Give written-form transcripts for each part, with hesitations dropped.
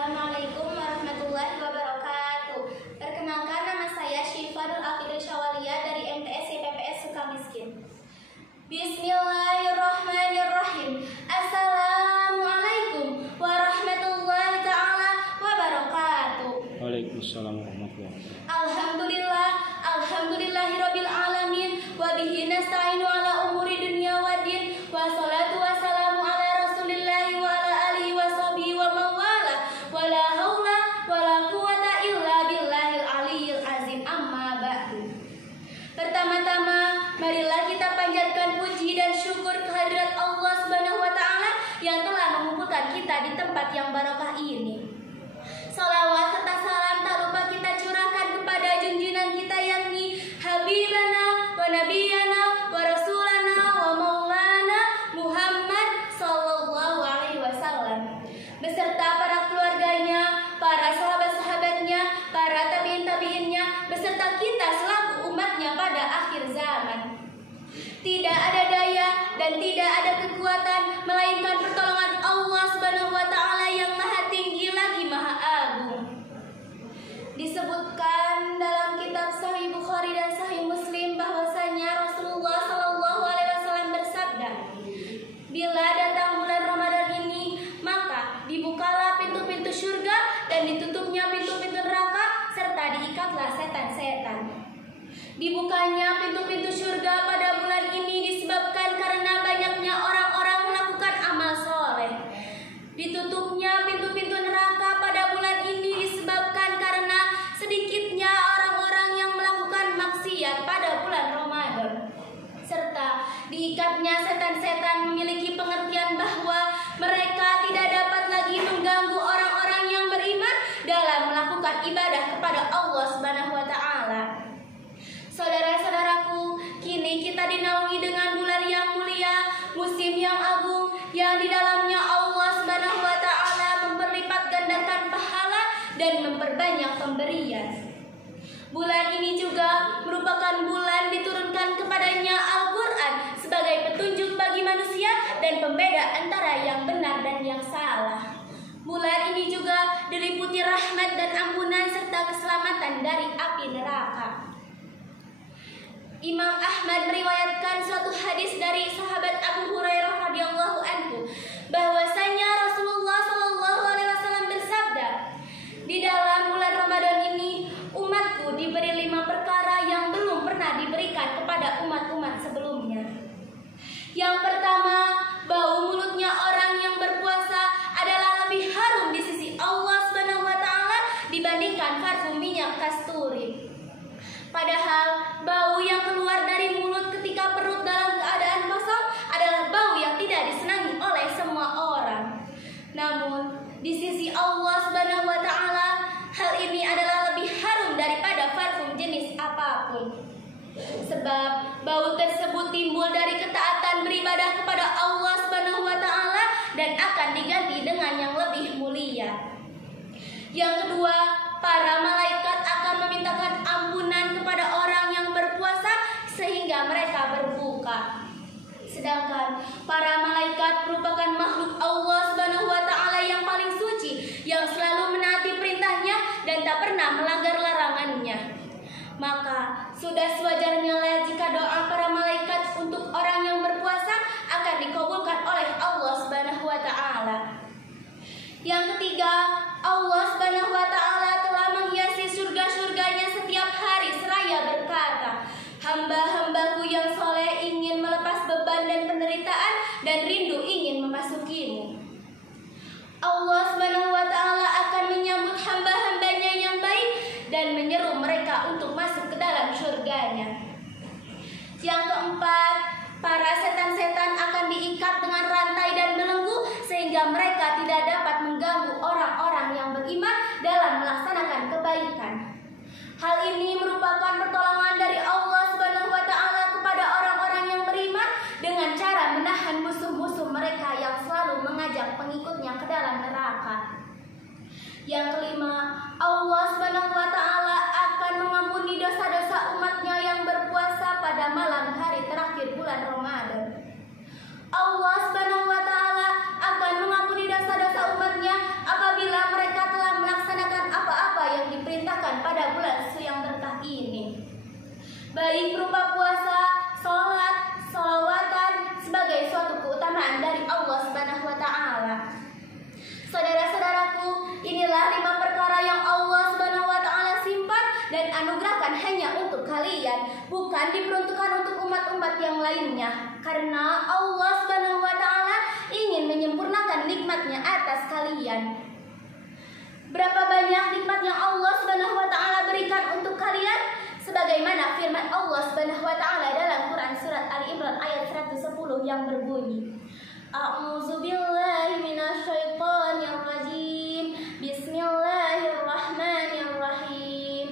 Assalamualaikum warahmatullahi wabarakatuh. Perkenalkan, nama saya Syifanul Afidah Syawalia dari MTS YPPS Sukamiskin. Bismillahirrahmanirrahim. Assalamualaikum warahmatullahi ta'ala wabarakatuh. Waalaikumsalam warahmatullahi wabarakatuh. Alhamdulillahirabbil alamin wa bihi nasta'inu ala umuri dunya waddin wa salatu wassalamu ala rasulillahi wa ala alihi wa sahbihi wa mawala wa la haula wa la quwata illa billahil aliyyil azim, amma ba'du. Pertama-tama marilah kita panjatkan puji dan syukur kehadirat Allah Subhanahu wa taala yang telah mengumpulkan kita di tempat yang barokah ini. Salawat serta salam tak lupa kita curahkan kepada junjungan kita yakni Habibana wa Nabiyana wa Rasulana wa Maulana Muhammad sallallahu alaihi wasallam beserta para keluarganya, para sahabat-sahabatnya, para tabi'in-tabi'innya, beserta kita selaku umatnya pada akhir zaman. Tidak ada daya dan tidak ada kekuatan melainkan pertolongan Allah Subhanahu wa taala yang maha tinggi lagi maha agung. Disebutkan dalam kitab Sahih Bukhari dan Sahih Muslim bahwasanya Rasulullah sallallahu alaihi wasallam bersabda, bila datang bulan Ramadan ini, maka dibukalah pintu-pintu surga dan ditutupnya pintu-pintu neraka serta diikatlah setan-setan. Dibukanya pintu-pintu surga pada bulan ini disebabkan karena banyaknya orang-orang melakukan amal soleh. Ditutupnya pintu-pintu neraka pada bulan ini disebabkan karena sedikitnya orang-orang yang melakukan maksiat pada bulan Ramadan. Serta diikatnya setan-setan memiliki pengertian bahwa mereka tidak dapat lagi mengganggu orang-orang yang beriman dalam melakukan ibadah kepada Allah Subhanahu wa taala. Saudara-saudaraku, kini kita dinaungi dengan bulan yang mulia, musim yang agung, yang di dalamnya Allah Subhanahu wa taala memperlipat gandakan pahala dan memperbanyak pemberian. Bulan ini juga merupakan bulan diturunkan kepadanya Al-Quran sebagai petunjuk bagi manusia dan pembeda antara yang benar dan yang salah. Bulan ini juga diliputi rahmat dan ampunan serta keselamatan dari api neraka. Imam Ahmad meriwayatkan suatu hadis dari sahabat Abu Hurairah radhiyallahu anhu bahwasanya Rasulullah sallallahu alaihi wasallam bersabda, di dalam bulan Ramadan ini umatku diberi 5 perkara yang belum pernah diberikan kepada umat-umat sebelumnya. Yang pertama, bau mulutnya orang yang berpuasa adalah lebih harum di sisi Allah Subhanahu wa taala dibandingkan parfum minyak kasturi. Padahal bau yang keluar dari mulut ketika perut dalam keadaan kosong adalah bau yang tidak disenangi oleh semua orang. Namun di sisi Allah Subhanahu wa taala hal ini adalah lebih harum daripada parfum jenis apapun. Sebab bau tersebut timbul dari ketaatan beribadah kepada Allah Subhanahu wa taala dan akan diganti dengan yang lebih mulia. Yang kedua, para malaikat akan memintakan ampunan kepada orang yang berpuasa sehingga mereka berbuka. Sedangkan para malaikat merupakan makhluk Allah Subhanahu wa taala yang paling suci, yang selalu menaati perintahnya dan tak pernah melanggar larangannya. Maka sudah sewajarnya lah jika doa para malaikat untuk orang yang berpuasa akan dikabulkan oleh Allah Subhanahu wa taala. Yang ketiga, Allah Subhanahu wa taala telah menghiasi surga-surganya setiap hari seraya berkata, hamba-hambaku yang soleh ingin melepas beban dan penderitaan dan rindu ingin memasukimu. Allah Subhanahu wa taala akan menyambut hamba-hambanya yang baik dan menyeru mereka untuk masuk ke dalam surganya. Yang keempat, para setan-setan akan diikat dengan rantai dan belenggu sehingga mereka tidak dapat mengganggu orang-orang yang beriman dalam melaksanakan kebaikan. Hal ini merupakan pertolongan dari Allah Subhanahu wa taala kepada orang-orang yang beriman dengan cara menahan musuh-musuh mereka yang selalu mengajak pengikutnya ke dalam neraka. Yang kelima, Allah Subhanahu wa taala akan mengampuni dosa-dosa umatnya yang berpuasa pada malam hari terakhir bulan Ramadan. Allah Subhanahu wa taala akan mengampuni dosa-dosa umatnya apabila mereka baik berupa puasa, sholat, sholawatan sebagai suatu keutamaan dari Allah Subhanahu wa Ta'ala. Saudara-saudaraku, inilah 5 perkara yang Allah Subhanahu wa Ta'ala simpan dan anugerahkan hanya untuk kalian, bukan diperuntukkan untuk umat-umat yang lainnya. Karena Allah Subhanahu wa Ta'ala ingin menyempurnakan nikmatnya atas kalian. Berapa banyak nikmat yang Allah Subhanahu wa Ta'ala berikan untuk kalian? Sebagaimana firman Allah Subhanahu wa Ta'ala dalam Quran surat Ali Imran ayat 110 yang berbunyi, A'udzubillahi minasyaitonir rajim. Bismillahirrahmanirrahim.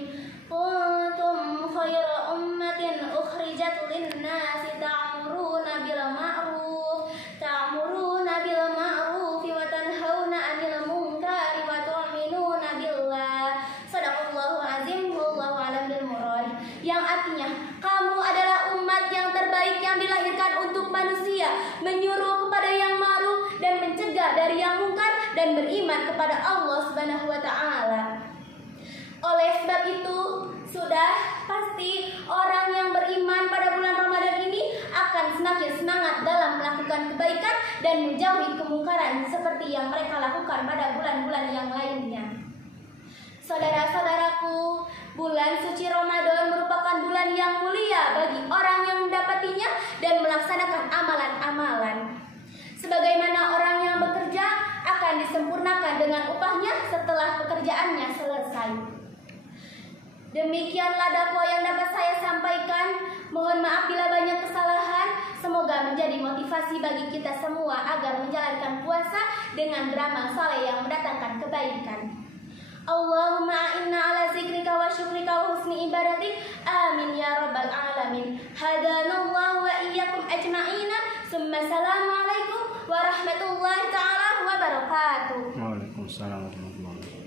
Kuntum khayra ummatin ukhrijat lin-nasi ta'muruna bil ma'ruf wa tanhauna 'anil munkari wa tu'minuna billah. Shadaqallahu azim, wallahu a'lam bil murad. Yang artinya, kamu adalah umat yang terbaik yang dilahirkan untuk manusia, menyuruh kepada yang ma'ruf dan mencegah dari yang mungkar dan beriman kepada Allah Subhanahu wa Ta'ala. Oleh sebab itu, sudah pasti orang yang beriman pada bulan Ramadan ini akan semakin semangat dalam melakukan kebaikan dan menjauhi kemungkaran seperti yang mereka lakukan pada bulan-bulan yang lainnya. Saudara-saudaraku, bulan suci Ramadan merupakan bulan yang mulia bagi orang yang mendapatinya dan melaksanakan amalan-amalan. Sebagaimana orang yang bekerja akan disempurnakan dengan upahnya setelah pekerjaannya selesai. Demikianlah dakwah yang dapat saya sampaikan. Mohon maaf bila banyak kesalahan. Semoga menjadi motivasi bagi kita semua agar menjalankan puasa dengan beramal saleh yang mendatangkan kebaikan. Allahumma a'inna ala zikrika wa syukrika wa husni ibadatik. Amin ya rabbal alamin. Hadanallahu wa iyyakum ajma'ina. Summa assalamualaikum warahmatullahi ta'ala wabarakatuh. Waalaikumsalam warahmatullahi wabarakatuh.